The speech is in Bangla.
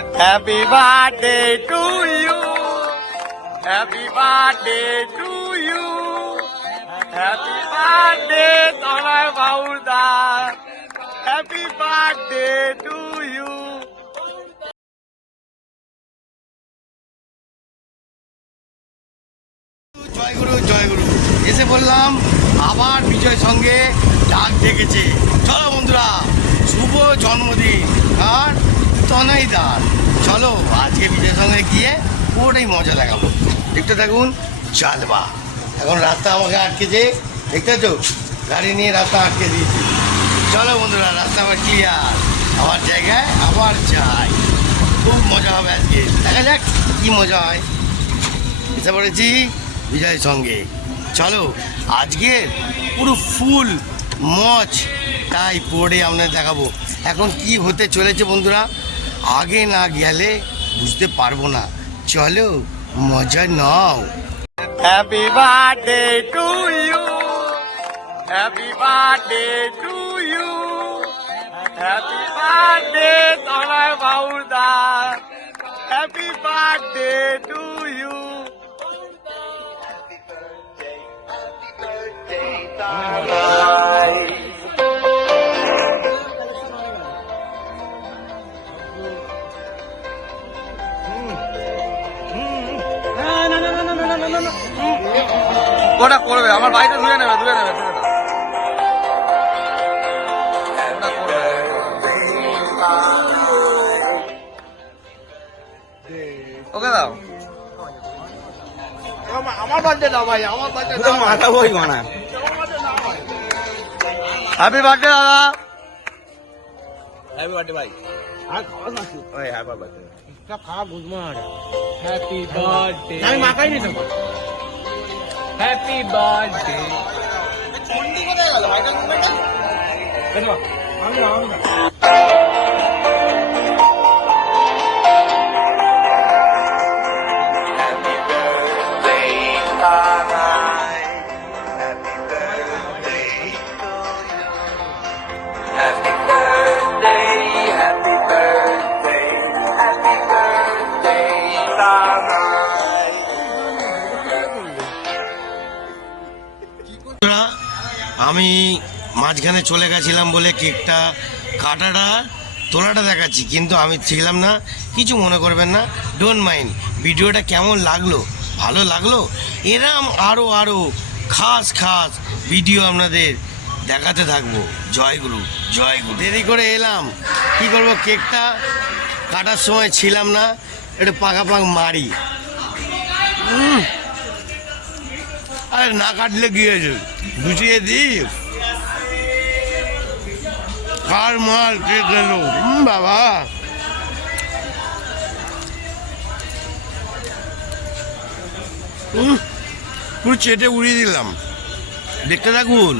Happy birthday to you. Happy birthday to you. Happy birthday, Tonay Bauda. Happy birthday to you. জয় গুরু জয় গুরু এসে বললাম আবার বিজয় সঙ্গে ডাক ডেকেছে। চলো বন্ধুরা, শুভ জন্মদিন আর তনয় দার। চলো আজকে বিজয় সঙ্গে গিয়ে পুরোটাই মজা লাগাবো। দেখতে থাকুন চালবা। এখন রাস্তা আমাকে আটকেছে, দেখতে তো গাড়ি নিয়ে রাস্তা আটকে দিয়েছি। চলো বন্ধুরা, রাস্তা আবার ক্লিয়ার, আমার জায়গায় আবার যাই। খুব মজা হবে আজকে, দেখা যাক কি মজা হয়। এসে পড়েছি বিজয় সঙ্গে। চলো আজকে পুরো ফুল মজ তাই পড়ে আপনাদের দেখাবো এখন কি হতে চলেছে বন্ধুরা। আগে না গেলে বুঝতে পারবো না, চলো মজা নাও। Happy birthday to you, happy birthday to you, happy birthday Tanay বাউদা, হ্যাপি বার্থডে টু ইউ। ওটা করবে, আমার বাড়িতে ধুয়ে নেবে ধুয়ে নেবে ধুয়ে নেবে। ওকে দাও, আমার বার্থডে দাও ভাই, আমার বার্থডে মাথা বই মানা। হ্যাপি বার্থডে দাদা, হ্যাপি বার্থডে ভাই। আর খাওয়া না ওই হ্যাপি বার্থডে কা খাওয়া গুজমার। হ্যাপি বার্থডে আমি মাখাই নি তো। হ্যাপি বার্থডে চন্ডি কোথায় গেল ভাইটা? দেখো আমি আমি মাঝখানে চলে গেছিলাম বলে কেকটা কাটাটা তোলাটা দেখাচ্ছি, কিন্তু আমি ছিলাম না। কিছু মনে করবেন না, ডোন্ট মাইন্ড। ভিডিওটা কেমন লাগলো, ভালো লাগলো? এরম আরও আরও খাস খাস ভিডিও আপনাদের দেখাতে থাকবো। জয় গুরু জয় গুরু। দেরি করে এলাম, কি করবো, কেকটা কাটার সময় ছিলাম না, একটু পাকা পাক মারি। আরে না কাটলে কি হয়েছে, গুছিয়ে দিই। কার মাল কে গেল বাবা। পুরো চেটে উড়িয়ে দিলাম, দেখতে থাকুন।